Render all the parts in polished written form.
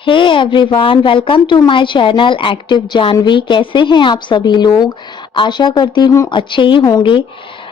Hey everyone, welcome to my channel Active Janvi. कैसे हैं आप सभी लोग? आशा करती हूँ अच्छे ही होंगे।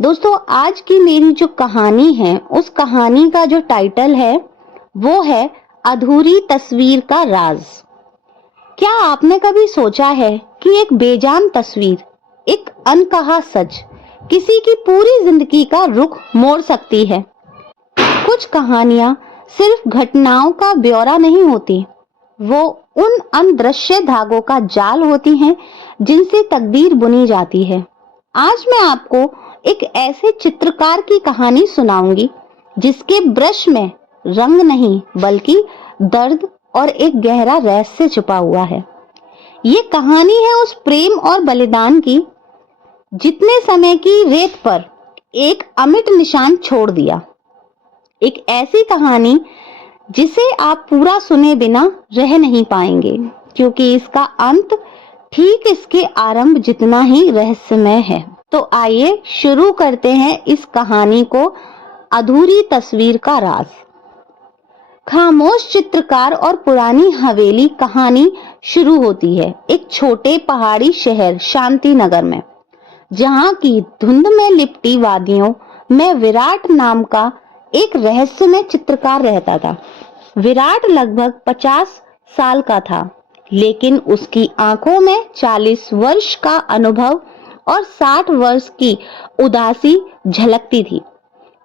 दोस्तों, आज की मेरी जो कहानी है उस कहानी का जो टाइटल है वो है अधूरी तस्वीर का राज। क्या आपने कभी सोचा है कि एक बेजान तस्वीर, एक अनकहा सच किसी की पूरी जिंदगी का रुख मोड़ सकती है? कुछ कहानियां सिर्फ घटनाओं का ब्यौरा नहीं होती, वो उन अदृश्य धागों का जाल होती हैं जिनसे तकदीर बुनी जाती है। आज मैं आपको एक ऐसे चित्रकार की कहानी सुनाऊंगी जिसके ब्रश में रंग नहीं बल्कि दर्द और एक गहरा रहस्य छुपा हुआ है। ये कहानी है उस प्रेम और बलिदान की जितने समय की रेत पर एक अमिट निशान छोड़ दिया। एक ऐसी कहानी जिसे आप पूरा सुने बिना रह नहीं पाएंगे, क्योंकि इसका अंत ठीक इसके आरंभ जितना ही रहस्यमय है। तो आइए शुरू करते हैं इस कहानी को, अधूरी तस्वीर का राज। खामोश चित्रकार और पुरानी हवेली कहानी शुरू होती है एक छोटे पहाड़ी शहर शांति नगर में, जहां की धुंध में लिपटी वादियों में विराट नाम का एक रहस्यमय चित्रकार रहता था। विराट लगभग 50 साल का था, लेकिन उसकी आंखों में 40 वर्ष का अनुभव और 60 वर्ष की उदासी झलकती थी।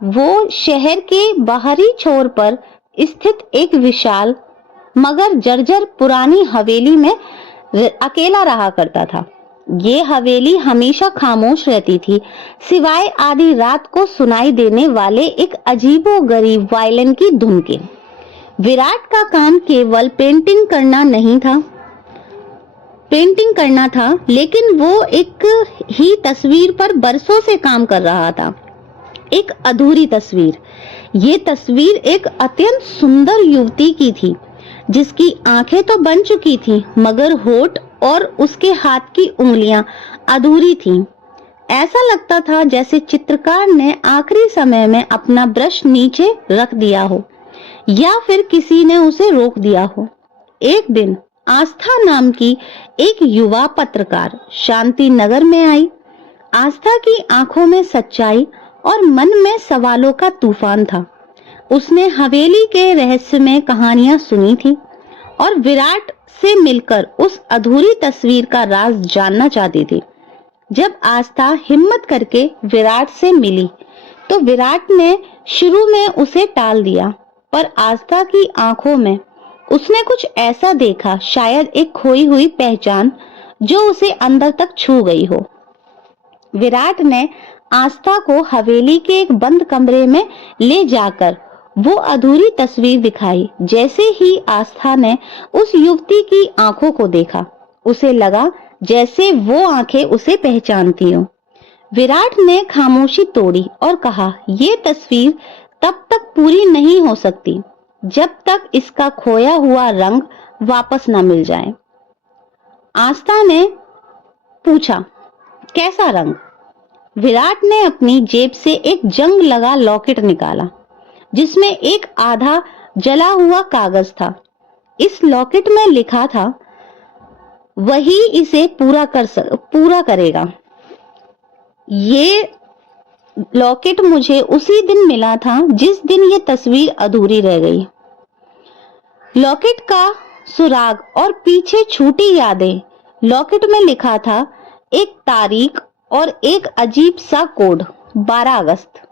वो शहर के बाहरी छोर पर स्थित एक विशाल मगर जर्जर पुरानी हवेली में अकेला रहा करता था। ये हवेली हमेशा खामोश रहती थी, सिवाय आधी रात को सुनाई देने वाले एक अजीबोगरीब वायलिन की धुन के। विराट का काम केवल पेंटिंग करना था, लेकिन वो एक ही तस्वीर पर बरसों से काम कर रहा था, एक अधूरी तस्वीर। ये तस्वीर एक अत्यंत सुंदर युवती की थी, जिसकी आंखें तो बन चुकी थीं, मगर होठ और उसके हाथ की उंगलियां अधूरी थीं। ऐसा लगता था जैसे चित्रकार ने आखिरी समय में अपना ब्रश नीचे रख दिया हो या फिर किसी ने उसे रोक दिया हो। एक दिन आस्था नाम की एक युवा पत्रकार शांति नगर में आई। आस्था की आंखों में सच्चाई और मन में सवालों का तूफान था। उसने हवेली के रहस्य में कहानियां सुनी थी और विराट से मिलकर उस अधूरी तस्वीर का राज जानना चाहती थी। जब आस्था हिम्मत करके विराट से मिली तो विराट ने शुरू में उसे टाल दिया, पर आस्था की आंखों में उसने कुछ ऐसा देखा, शायद एक खोई हुई पहचान जो उसे अंदर तक छू गई हो। विराट ने आस्था को हवेली के एक बंद कमरे में ले जाकर वो अधूरी तस्वीर दिखाई। जैसे ही आस्था ने उस युवती की आंखों को देखा, उसे लगा जैसे वो आंखें उसे पहचानती हो। विराट ने खामोशी तोड़ी और कहा, ये तस्वीर तब तक पूरी नहीं हो सकती जब तक इसका खोया हुआ रंग वापस न मिल जाए। आस्था ने पूछा, कैसा रंग? विराट ने अपनी जेब से एक जंग लगा लॉकेट निकाला, जिसमें एक आधा जला हुआ कागज था। इस लॉकेट में लिखा था, वही इसे पूरा करेगा। ये लॉकेट मुझे उसी दिन मिला था जिस दिन ये तस्वीर अधूरी रह गई। लॉकेट का सुराग और पीछे छूटी यादें। लॉकेट में लिखा था एक तारीख और एक अजीब सा कोड, 12 अगस्त,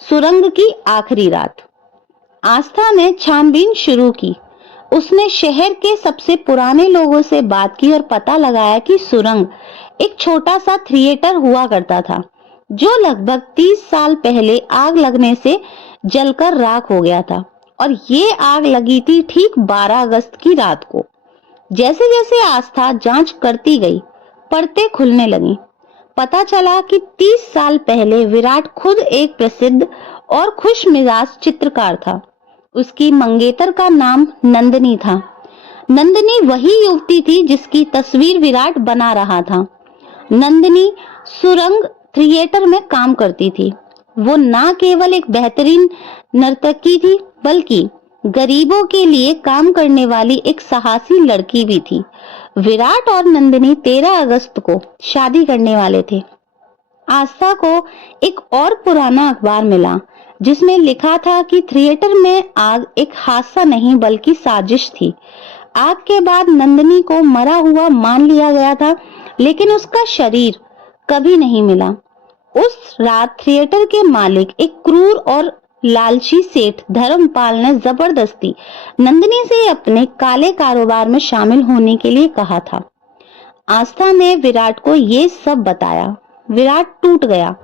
सुरंग की आखिरी रात। आस्था ने छानबीन शुरू की। उसने शहर के सबसे पुराने लोगों से बात की और पता लगाया कि सुरंग एक छोटा सा थिएटर हुआ करता था, जो लगभग 30 साल पहले आग लगने से जलकर राख हो गया था। और ये आग लगी थी ठीक 12 अगस्त की रात को। जैसे जैसे आस्था जांच करती गई, परतें खुलने लगी। पता चला कि 30 साल पहले विराट खुद एक प्रसिद्ध और खुश मिजाज चित्रकार था। उसकी मंगेतर का नाम नंदिनी था। नंदिनी वही युवती थी जिसकी तस्वीर विराट बना रहा था। नंदिनी सुरंग थिएटर में काम करती थी। वो ना केवल एक बेहतरीन नर्तकी थी, बल्कि गरीबों के लिए काम करने वाली एक साहसी लड़की भी थी। विराट और नंदिनी 13 अगस्त को शादी करने वाले थे। आस्था को एक और पुराना अखबार मिला जिसमें लिखा था कि थिएटर में आग एक हादसा नहीं बल्कि साजिश थी। आग के बाद नंदिनी को मरा हुआ मान लिया गया था, लेकिन उसका शरीर कभी नहीं मिला। उस रात थिएटर के मालिक, एक क्रूर और लालची सेठ धर्मपाल ने जबरदस्ती नंदिनी से अपने काले कारोबार में शामिल होने के लिए कहा था। आस्था ने विराट को ये सब बताया। विराट टूट गया।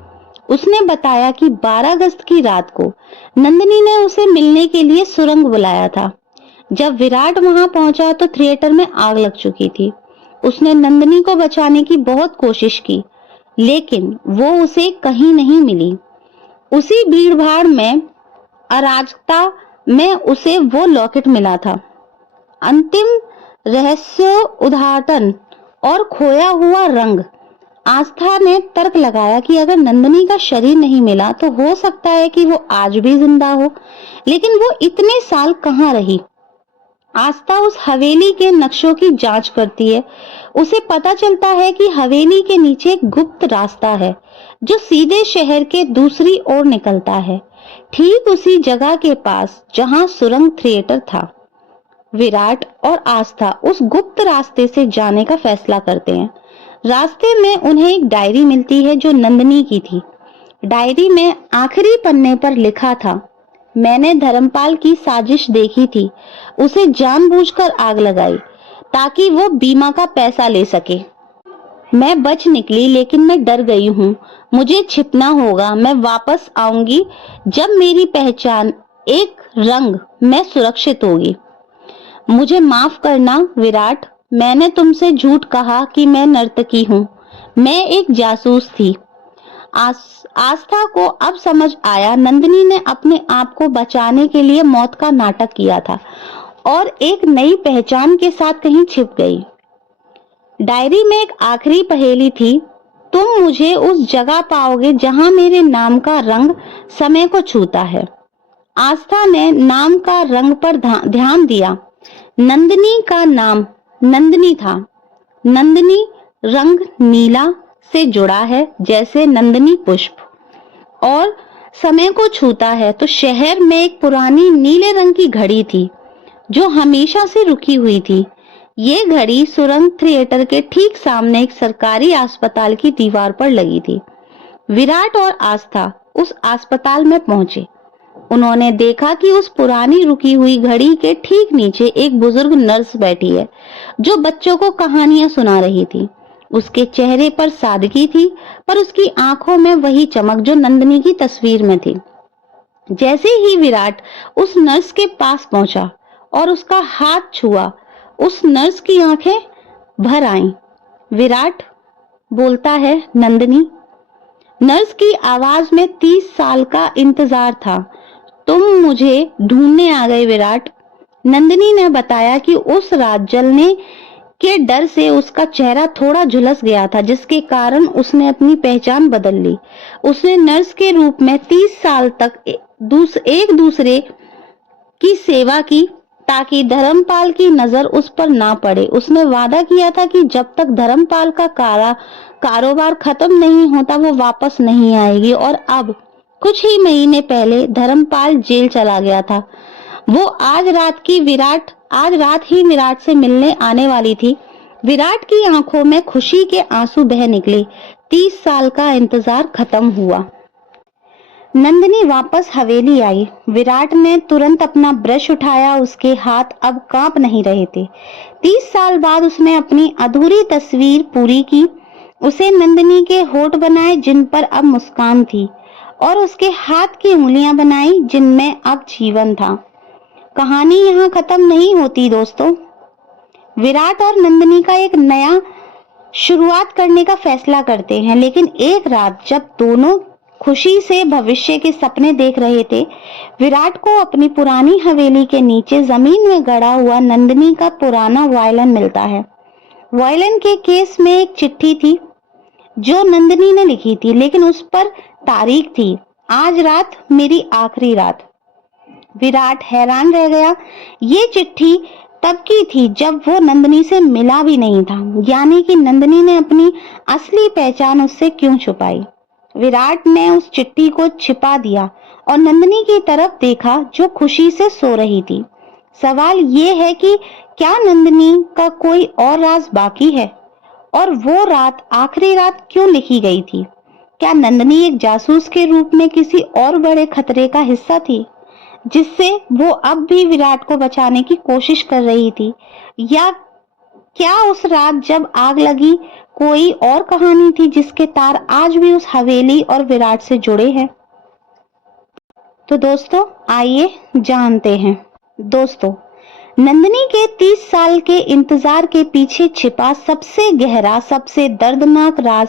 उसने बताया कि 12 अगस्त की रात को नंदिनी ने उसे मिलने के लिए सुरंग बुलाया था। जब विराट वहां पहुंचा तो थिएटर में आग लग चुकी थी। उसने नंदिनी को बचाने की बहुत कोशिश की, लेकिन वो उसे कहीं नहीं मिली। उसी भीड़-भाड़ में, अराजकता में उसे वो लॉकेट मिला था। अंतिम रहस्य उद्घाटन और खोया हुआ रंग। आस्था ने तर्क लगाया कि अगर नंदिनी का शरीर नहीं मिला तो हो सकता है कि वो आज भी जिंदा हो, लेकिन वो इतने साल कहाँ रही? आस्था उस हवेली के नक्शों की जांच करती है। उसे पता चलता है कि हवेली के नीचे एक गुप्त रास्ता है जो सीधे शहर के दूसरी ओर निकलता है, ठीक उसी जगह के पास जहां सुरंग थिएटर था। विराट और आस्था उस गुप्त रास्ते से जाने का फैसला करते हैं। रास्ते में उन्हें एक डायरी मिलती है जो नंदिनी की थी। डायरी में आखिरी पन्ने पर लिखा था, मैंने धर्मपाल की साजिश देखी थी, उसे जानबूझकर आग लगाई ताकि वो बीमा का पैसा ले सके। मैं बच निकली, लेकिन मैं डर गई हूँ। मुझे छिपना होगा। मैं वापस आऊंगी जब मेरी पहचान एक रंग में सुरक्षित होगी। मुझे माफ करना विराट, मैंने तुमसे झूठ कहा कि मैं नर्तकी हूँ। मैं एक जासूस थी। आस्था को अब समझ आया, नंदिनी ने अपने आप को बचाने के लिए मौत का नाटक किया था और एक नई पहचान के साथ कहीं छिप गई। डायरी में एक आखिरी पहेली थी, तुम मुझे उस जगह पाओगे जहां मेरे नाम का रंग समय को छूता है। आस्था ने नाम का रंग पर ध्यान दिया। नंदिनी का नाम नंदिनी था। नंदिनी रंग नीला से जुड़ा है, जैसे नंदिनी पुष्प, और समय को छूता है। तो शहर में एक पुरानी नीले रंग की घड़ी थी जो हमेशा से रुकी हुई थी। ये घड़ी सुरंग थिएटर के ठीक सामने एक सरकारी अस्पताल की दीवार पर लगी थी। विराट और आस्था उस अस्पताल में पहुंचे। उन्होंने देखा कि उस पुरानी रुकी हुई घड़ी के ठीक नीचे एक बुजुर्ग नर्स बैठी है जो बच्चों को कहानियां सुना रही थी। उसके चेहरे पर सादगी थी, पर उसकी आंखों में वही चमक जो नंदिनी की तस्वीर में थी। जैसे ही विराट उस नर्स के पास पहुंचा और उसका हाथ छुआ, उस नर्स की आंखें भर आईं। विराट बोलता है, नंदिनी। नर्स की आवाज में 30 साल का इंतजार था। तुम मुझे ढूंढने आ गए विराट। नंदिनी ने बताया कि उस रात जलने के डर से उसका चेहरा थोड़ा झुलस गया था, जिसके कारण उसने अपनी पहचान बदल ली। उसने नर्स के रूप में 30 साल तक एक दूसरे की सेवा की ताकि धर्मपाल की नजर उस पर ना पड़े। उसने वादा किया था कि जब तक धर्मपाल का कारोबार खत्म नहीं होता वो वापस नहीं आएगी। और अब कुछ ही महीने पहले धर्मपाल जेल चला गया था। वो आज रात ही विराट से मिलने आने वाली थी। विराट की आंखों में खुशी के आंसू बह निकले। 30 साल का इंतजार खत्म हुआ। नंदिनी वापस हवेली आई। विराट ने तुरंत अपना ब्रश उठाया। उसके हाथ अब कांप नहीं रहे थे। 30 साल बाद उसने अपनी अधूरी तस्वीर पूरी की। उसे नंदिनी के होठ बनाए जिन पर अब मुस्कान थी, और उसके हाथ की उंगलियां बनाई जिनमें अब जीवन था। कहानी यहाँ खत्म नहीं होती दोस्तों। विराट और नंदिनी का एक नया शुरुआत करने का फैसला करते हैं, लेकिन एक रात जब दोनों खुशी से भविष्य के सपने देख रहे थे, विराट को अपनी पुरानी हवेली के नीचे जमीन में गड़ा हुआ नंदिनी का पुराना वायलिन मिलता है। वायलिन के केस में एक चिट्ठी थी जो नंदिनी ने लिखी थी, लेकिन उस पर तारीख थी, आज रात मेरी आखिरी रात। विराट हैरान रह गया। ये चिट्ठी तब की थी जब वो नंदिनी से मिला भी नहीं था, यानी कि नंदिनी ने अपनी असली पहचान उससे क्यों छुपाई। विराट ने उस चिट्ठी को छिपा दिया और नंदिनी की तरफ देखा जो खुशी से सो रही थी। सवाल ये है कि क्या नंदिनी का कोई और राज बाकी है, और वो रात आखिरी रात क्यों लिखी गई थी? क्या नंदिनी एक जासूस के रूप में किसी और बड़े खतरे का हिस्सा थी, जिससे वो अब भी विराट को बचाने की कोशिश कर रही थी? या क्या उस रात जब आग लगी कोई और कहानी थी जिसके तार आज भी उस हवेली और विराट से जुड़े हैं? तो दोस्तों आइए जानते हैं। दोस्तों, नंदिनी के 30 साल के इंतजार के पीछे छिपा सबसे गहरा, सबसे दर्दनाक राज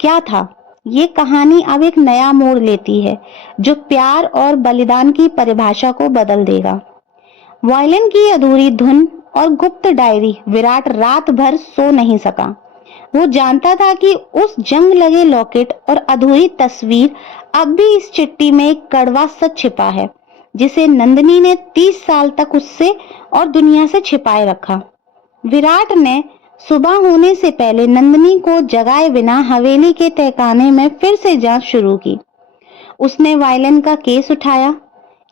क्या था? ये कहानी अब एक नया मोड़ लेती है जो प्यार और बलिदान की परिभाषा को बदल देगा। वायलिन की अधूरी धुन और गुप्त डायरी। विराट रात भर सो नहीं सका। वो जानता था कि उस जंग लगे लॉकेट और अधूरी तस्वीर अब भी इस चिट्ठी में एक कड़वा सच छिपा है, जिसे नंदिनी ने 30 साल तक उससे और दुनिया से छिपाए रखा। विराट ने सुबह होने से पहले नंदिनी को जगाए बिना हवेली के तहखाने में फिर से जांच शुरू की। उसने वायलिन का केस उठाया।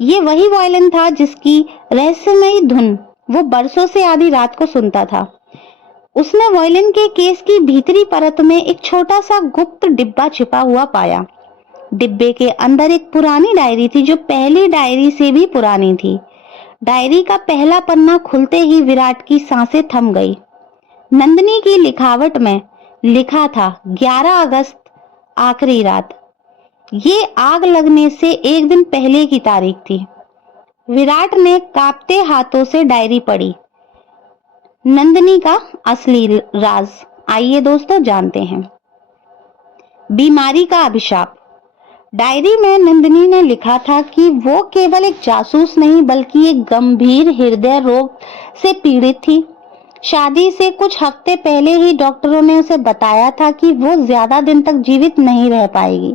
ये वही वायलिन था जिसकी रहस्यमयी धुन वो बरसों से आधी रात को सुनता था। उसने वायलिन के केस की भीतरी परत में एक छोटा सा गुप्त डिब्बा छिपा हुआ पाया। डिब्बे के अंदर एक पुरानी डायरी थी जो पहली डायरी से भी पुरानी थी। डायरी का पहला पन्ना खुलते ही विराट की सांसें थम गई। नंदिनी की लिखावट में लिखा था 11 अगस्त आखिरी रात। ये आग लगने से एक दिन पहले की तारीख थी। विराट ने कांपते हाथों से डायरी पढ़ी। नंदिनी का असली राज। आइए दोस्तों जानते हैं। बीमारी का अभिशाप। डायरी में नंदिनी ने लिखा था कि वो केवल एक जासूस नहीं बल्कि एक गंभीर हृदय रोग से पीड़ित थी। शादी से कुछ हफ्ते पहले ही डॉक्टरों ने उसे बताया था कि वो ज्यादा दिन तक जीवित नहीं रह पाएगी।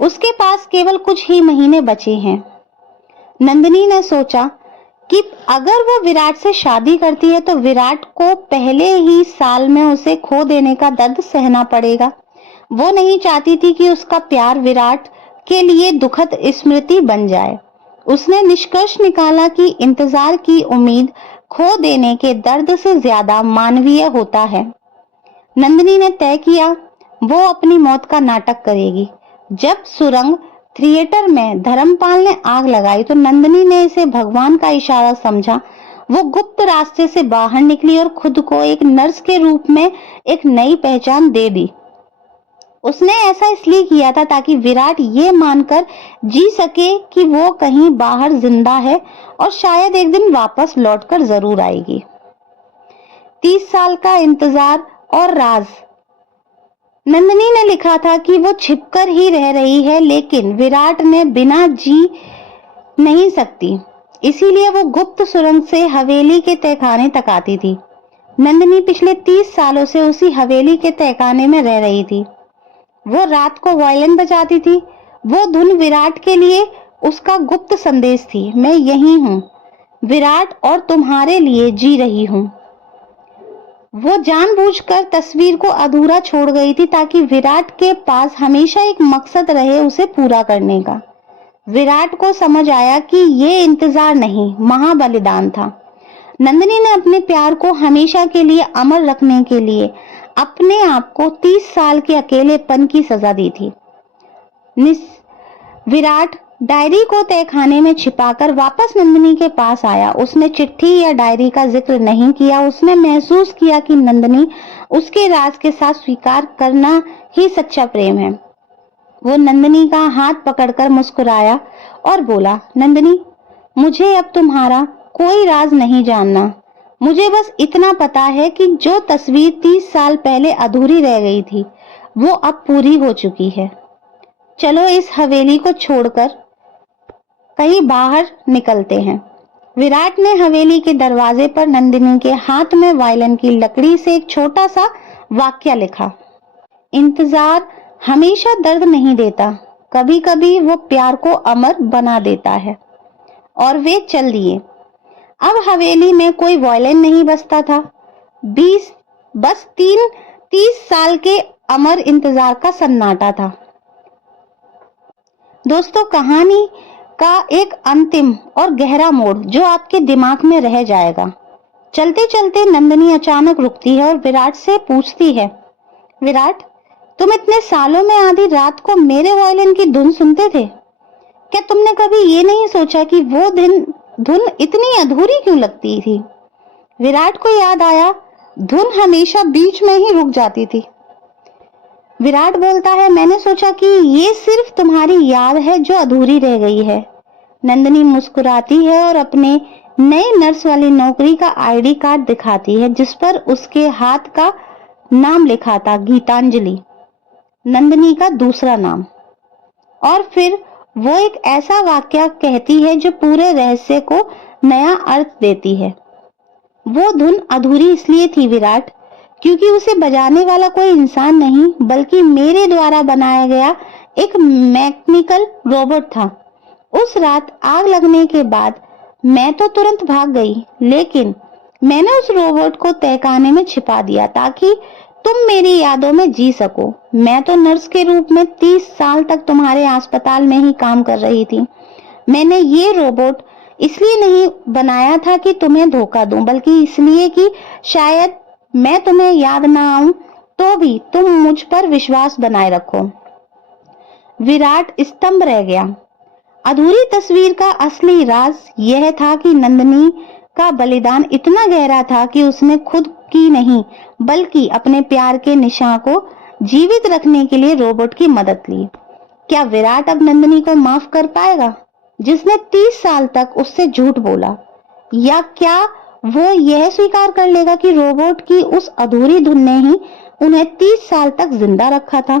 उसके पास केवल कुछ ही महीने बचे हैं। नंदिनी ने सोचा कि अगर वो विराट से शादी करती है तो विराट को पहले ही साल में उसे खो देने का दर्द सहना पड़ेगा। वो नहीं चाहती थी कि उसका प्यार विराट के लिए दुखद स्मृति बन जाए। उसने निष्कर्ष निकाला कि इंतजार की उम्मीद खो देने के दर्द से ज्यादा मानवीय होता है। नंदिनी ने तय किया वो अपनी मौत का नाटक करेगी। जब सुरंग थिएटर में धर्मपाल ने आग लगाई तो नंदिनी ने इसे भगवान का इशारा समझा। वो गुप्त रास्ते से बाहर निकली और खुद को एक नर्स के रूप में एक नई पहचान दे दी। उसने ऐसा इसलिए किया था ताकि विराट ये मानकर जी सके कि वो कहीं बाहर जिंदा है और शायद एक दिन वापस लौटकर जरूर आएगी। 30 साल का इंतजार और राज। नंदिनी ने लिखा था कि वो छिपकर ही रह रही है, लेकिन विराट ने बिना जी नहीं सकती, इसीलिए वो गुप्त सुरंग से हवेली के तहखाने तक आती थी। नंदिनी पिछले 30 सालों से उसी हवेली के तहखाने में रह रही थी। वो रात को वायलिन बजाती थी। वो धुन विराट के लिए उसका गुप्त संदेश थी। मैं यही हूँ विराट और तुम्हारे लिए जी रही हूँ। वो जानबूझकर तस्वीर को अधूरा छोड़ गई थी ताकि विराट के पास हमेशा एक मकसद रहे उसे पूरा करने का। विराट को समझ आया कि ये इंतजार नहीं, महाबलिदान था। नंदिनी ने अपने प्यार को हमेशा के लिए अमर रखने के लिए अपने आप को 30 साल के अकेलेपन की सजा दी थी। विराट डायरी को तहखाने में छिपाकर वापस नंदिनी के पास आया। उसने चिट्ठी या डायरी का जिक्र नहीं किया। उसने महसूस किया कि नंदिनी उसके राज के साथ स्वीकार करना ही सच्चा प्रेम है। वो नंदिनी का हाथ पकड़कर मुस्कुराया और बोला, नंदिनी, मुझे अब तुम्हारा कोई राज नहीं जानना। मुझे बस इतना पता है कि जो तस्वीर 30 साल पहले अधूरी रह गई थी वो अब पूरी हो चुकी है। चलो इस हवेली को छोड़कर कहीं बाहर निकलते हैं। विराट ने हवेली के दरवाजे पर नंदिनी के हाथ में वायलिन की लकड़ी से एक छोटा सा वाक्य लिखा। इंतजार हमेशा दर्द नहीं देता, कभी कभी वो प्यार को अमर बना देता है। और वे चल दिए। अब हवेली में कोई वायलिन नहीं बजता था। 30 साल के अमर इंतजार का सन्नाटा था। दोस्तों, कहानी का एक अंतिम और गहरा मोड़ जो आपके दिमाग में रह जाएगा। चलते चलते नंदिनी अचानक रुकती है और विराट से पूछती है, विराट, तुम इतने सालों में आधी रात को मेरे वायलिन की धुन सुनते थे? क्या तुमने कभी ये नहीं सोचा कि वो धुन इतनी अधूरी क्यों लगती थी? विराट को याद आया, धुन हमेशा बीच में ही रुक जाती थी। विराट बोलता है, मैंने सोचा कि ये सिर्फ तुम्हारी याद है जो अधूरी रह गई है। नंदिनी मुस्कुराती है और अपने नए नर्स वाली नौकरी का आईडी कार्ड दिखाती है जिस पर उसके हाथ का नाम लिखा था, गीतांजलि, नंदिनी का दूसरा नाम। और फिर वो एक ऐसा वाक्य कहती है जो पूरे रहस्य को नया अर्थ देती है। वो धुन अधूरी इसलिए थी विराट, क्योंकि उसे बजाने वाला कोई इंसान नहीं बल्कि मेरे द्वारा बनाया गया एक मैकेनिकल रोबोट था। उस रात आग लगने के बाद मैं तो तुरंत भाग गई, लेकिन मैंने उस रोबोट को तहखाने में छिपा दिया ताकि तुम मेरी यादों में जी सको। मैं तो नर्स के रूप में 30 साल तक तुम्हारे अस्पताल में ही काम कर रही थी। मैंने ये रोबोट इसलिए नहीं बनाया था कि तुम्हें धोखा दूं, बल्कि इसलिए कि शायद मैं तुम्हें याद ना आऊं तो भी तुम मुझ पर विश्वास बनाए रखो। विराट स्तंभ रह गया। अधूरी तस्वीर का असली राज यह था कि नंदिनी का बलिदान इतना गहरा था कि उसने खुद की नहीं बल्कि अपने प्यार के निशान को जीवित रखने के लिए रोबोट की मदद ली। क्या विराट अब नंदिनी को माफ कर पाएगा जिसने 30 साल तक उससे झूठ बोला, या क्या वो यह स्वीकार कर लेगा कि रोबोट की उस अधूरी धुन ने ही उन्हें 30 साल तक जिंदा रखा था?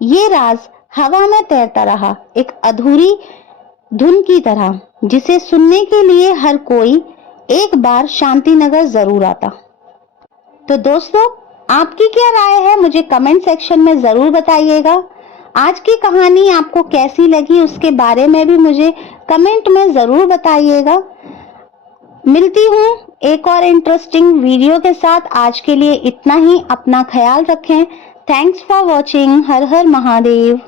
ये राज हवा में तैरता रहा, एक अधूरी धुन की तरह जिसे सुनने के लिए हर कोई एक बार शांतिनगर जरूर आता। तो दोस्तों, आपकी क्या राय है मुझे कमेंट सेक्शन में जरूर बताइएगा। आज की कहानी आपको कैसी लगी उसके बारे में भी मुझे कमेंट में जरूर बताइएगा। मिलती हूँ एक और इंटरेस्टिंग वीडियो के साथ। आज के लिए इतना ही। अपना ख्याल रखें। Thanks for watching. Her her Mahadev.